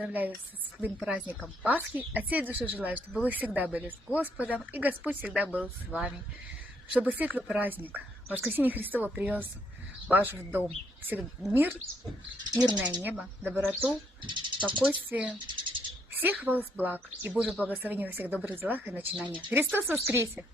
поздравляю с святым праздником Пасхи. От всей души желаю, чтобы вы всегда были с Господом, и Господь всегда был с вами. Чтобы светлый праздник Воскресения Христова привез в ваш дом мир, мирное небо, доброту, спокойствие, всех вас благ и Божье благословение во всех добрых делах и начинаниях. Христос воскресе!